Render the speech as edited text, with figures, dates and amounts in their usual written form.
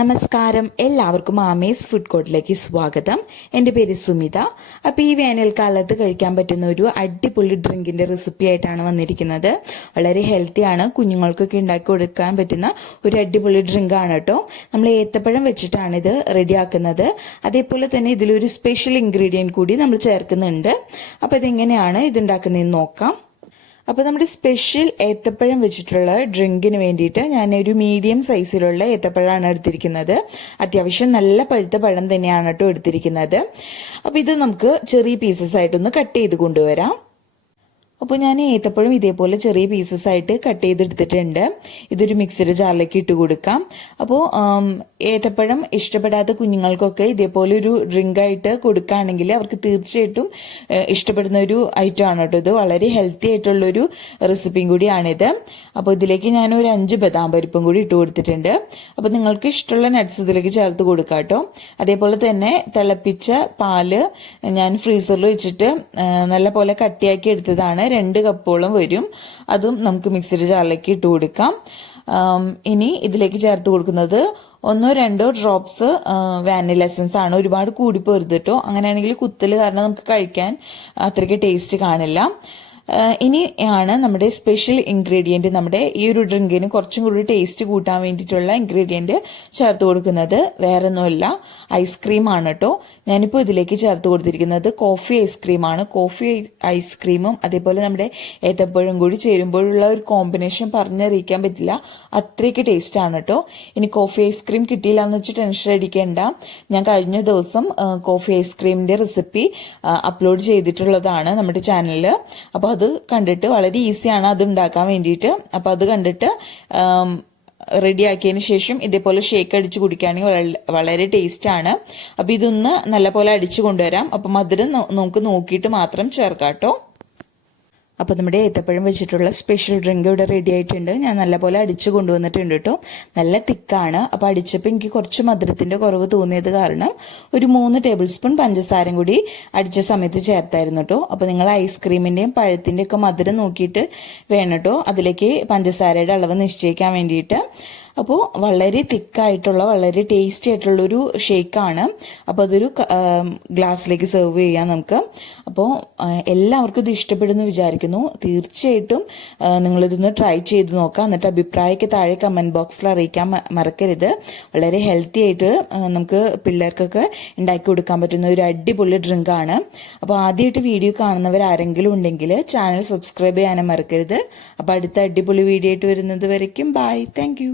നമസ്കാരം, എല്ലാവർക്കും ആമീസ് ഫുഡ് കോർട്ടിലേക്ക് സ്വാഗതം. എൻ്റെ പേര് സുമിത. അപ്പോൾ ഈ വേനൽക്കാലത്ത് കഴിക്കാൻ പറ്റുന്ന ഒരു അടിപൊളി ഡ്രിങ്കിൻ്റെ റെസിപ്പി ആയിട്ടാണ് വന്നിരിക്കുന്നത്. വളരെ ഹെൽത്തിയാണ്, കുഞ്ഞുങ്ങൾക്കൊക്കെ ഉണ്ടാക്കി കൊടുക്കാൻ പറ്റുന്ന ഒരു അടിപൊളി ഡ്രിങ്കാണ് കേട്ടോ. നമ്മൾ ഏത്തപ്പഴം വെച്ചിട്ടാണ് ഇത് റെഡിയാക്കുന്നത്. അതേപോലെ തന്നെ ഇതിലൊരു സ്പെഷ്യൽ ഇൻഗ്രീഡിയൻറ്റ് കൂടി നമ്മൾ ചേർക്കുന്നുണ്ട്. അപ്പോൾ ഇതെങ്ങനെയാണ് ഇതുണ്ടാക്കുന്നതെന്ന് നോക്കാം. അപ്പോൾ നമ്മുടെ സ്പെഷ്യൽ ഏത്തപ്പഴം വെച്ചിട്ടുള്ള ഡ്രിങ്കിന് വേണ്ടിയിട്ട് ഞാനൊരു മീഡിയം സൈസിലുള്ള ഏത്തപ്പഴമാണ് എടുത്തിരിക്കുന്നത്. അത്യാവശ്യം നല്ല പഴുത്ത പഴം തന്നെയാണ് കേട്ടോ എടുത്തിരിക്കുന്നത്. അപ്പോൾ ഇത് നമുക്ക് ചെറിയ പീസസ് ആയിട്ടൊന്ന് കട്ട് ചെയ്ത് കൊണ്ടുവരാം. അപ്പോൾ ഞാൻ ഏത്തപ്പഴം ഇതേപോലെ ചെറിയ പീസസ് ആയിട്ട് കട്ട് ചെയ്തെടുത്തിട്ടുണ്ട്. ഇതൊരു മിക്സിയുടെ ജാറിലേക്ക് ഇട്ട് കൊടുക്കാം. അപ്പോൾ ഏത്തപ്പഴം ഇഷ്ടപ്പെടാത്ത കുഞ്ഞുങ്ങൾക്കൊക്കെ ഇതേപോലെ ഒരു ഡ്രിങ്കായിട്ട് കൊടുക്കുകയാണെങ്കിൽ അവർക്ക് തീർച്ചയായിട്ടും ഇഷ്ടപ്പെടുന്ന ഒരു ഐറ്റം ആണ് കേട്ടോ. ഇത് വളരെ ഹെൽത്തി ആയിട്ടുള്ളൊരു റെസിപ്പിയും കൂടിയാണിത്. അപ്പോൾ ഇതിലേക്ക് ഞാൻ ഒരു 5 ബദാം പരിപ്പും കൂടി ഇട്ട് കൊടുത്തിട്ടുണ്ട്. അപ്പോൾ നിങ്ങൾക്ക് ഇഷ്ടമുള്ള നട്ട്സ് ഇതിലേക്ക് ചേർത്ത് കൊടുക്കാം കേട്ടോ. അതേപോലെ തന്നെ തിളപ്പിച്ച പാല് ഞാൻ ഫ്രീസറിൽ വെച്ചിട്ട് നല്ല പോലെ കട്ടിയാക്കി എടുത്തതാണ്. 2 കപ്പോളം വരും. അതും നമുക്ക് മിക്സിയുടെ ജാറിലേക്ക് ഇട്ട് കൊടുക്കാം. ഇനി ഇതിലേക്ക് ചേർത്ത് കൊടുക്കുന്നത് 1-2 ഡ്രോപ്സ് വാനില എസൻസ് ആണ്. ഒരുപാട് കൂടിപ്പോരുത് കേട്ടോ. അങ്ങനെയാണെങ്കിൽ കുത്തൽ കാരണം നമുക്ക് കഴിക്കാൻ അത്രയ്ക്ക് ടേസ്റ്റ് കാണില്ല. ഇനി ആണ് നമ്മുടെ സ്പെഷ്യൽ ഇൻഗ്രീഡിയൻറ്റ്, നമ്മുടെ ഈ ഒരു ഡ്രിങ്കിന് കുറച്ചും കൂടി ടേസ്റ്റ് കൂട്ടാൻ വേണ്ടിയിട്ടുള്ള ഇൻഗ്രീഡിയൻറ്റ് ചേർത്ത് കൊടുക്കുന്നത് വേറെ ഒന്നുമല്ല, ഐസ്ക്രീമാണ് കേട്ടോ. ഞാനിപ്പോൾ ഇതിലേക്ക് ചേർത്ത് കൊടുത്തിരിക്കുന്നത് കോഫി ഐസ്ക്രീമാണ്. കോഫി ഐസ്ക്രീമും അതേപോലെ നമ്മുടെ ഏത്തപ്പഴം കൂടി ചേരുമ്പോഴുള്ള ഒരു കോമ്പിനേഷൻ പറഞ്ഞറിയിക്കാൻ പറ്റില്ല, അത്രയ്ക്ക് ടേസ്റ്റാണ് കേട്ടോ. ഇനി കോഫി ഐസ്ക്രീം കിട്ടിയില്ല എന്ന് വെച്ച് ടെൻഷൻ അടിക്കേണ്ട. ഞാൻ കഴിഞ്ഞ ദിവസം കോഫി ഐസ്ക്രീമിൻ്റെ റെസിപ്പി അപ്ലോഡ് ചെയ്തിട്ടുള്ളതാണ് നമ്മുടെ ചാനലിൽ. അപ്പോൾ അത് കണ്ടിട്ട് വളരെ ഈസിയാണ് അത് ഉണ്ടാക്കാൻ വേണ്ടിയിട്ട്. അപ്പോൾ അത് കണ്ടിട്ട് റെഡിയാക്കിയതിന് ശേഷം ഇതേപോലെ ഷേക്ക് അടിച്ച് കുടിക്കുകയാണെങ്കിൽ വളരെ ടേസ്റ്റാണ്. അപ്പോൾ ഇതൊന്ന് നല്ലപോലെ അടിച്ചു കൊണ്ടുവരാം. അപ്പം മധുരം നമുക്ക് നോക്കിയിട്ട് മാത്രം ചേർക്കാം കേട്ടോ. അപ്പോൾ നമ്മുടെ ഏത്തപ്പഴം വെച്ചിട്ടുള്ള സ്പെഷ്യൽ ഡ്രിങ്ക് ഇവിടെ റെഡി ആയിട്ടുണ്ട്. ഞാൻ നല്ലപോലെ അടിച്ചു കൊണ്ടുവന്നിട്ടുണ്ട് കേട്ടോ. നല്ല തിക്കാണ്. അപ്പോൾ അടിച്ചപ്പോൾ എനിക്ക് കുറച്ച് മധുരത്തിൻ്റെ കുറവ് തോന്നിയത് കാരണം ഒരു 3 ടേബിൾ സ്പൂൺ പഞ്ചസാരയും കൂടി അടിച്ച സമയത്ത് ചേർത്തായിരുന്നു കേട്ടോ. അപ്പോൾ നിങ്ങൾ ഐസ്ക്രീമിൻ്റെയും പഴത്തിൻ്റെയും ഒക്കെ മധുരം നോക്കിയിട്ട് വേണം കേട്ടോ അതിലേക്ക് പഞ്ചസാരയുടെ അളവ് നിശ്ചയിക്കാൻ വേണ്ടിയിട്ട്. അപ്പോൾ വളരെ തിക്കായിട്ടുള്ള വളരെ ടേസ്റ്റി ആയിട്ടുള്ളൊരു ഷേക്കാണ്. അപ്പോൾ അതൊരു ഗ്ലാസ്സിലേക്ക് സെർവ് ചെയ്യാം നമുക്ക്. അപ്പോൾ എല്ലാവർക്കും ഇത് ഇഷ്ടപ്പെടുന്നു വിചാരിക്കുന്നു. തീർച്ചയായിട്ടും നിങ്ങളിതൊന്ന് ട്രൈ ചെയ്ത് നോക്കാം. എന്നിട്ട് അഭിപ്രായമൊക്കെ താഴെ കമൻറ്റ് ബോക്സിൽ അറിയിക്കാൻ മറക്കരുത്. വളരെ ഹെൽത്തി ആയിട്ട് നമുക്ക് പിള്ളേർക്കൊക്കെ ഉണ്ടാക്കി കൊടുക്കാൻ പറ്റുന്ന ഒരു അടിപൊളി ഡ്രിങ്കാണ്. അപ്പോൾ ആദ്യമായിട്ട് വീഡിയോ കാണുന്നവർ ആരെങ്കിലും ഉണ്ടെങ്കിൽ ചാനൽ സബ്സ്ക്രൈബ് ചെയ്യാനും മറക്കരുത്. അപ്പോൾ അടുത്ത അടിപൊളി വീഡിയോ ആയിട്ട് വരുന്നത് വരയ്ക്കും ബൈ. Thank you.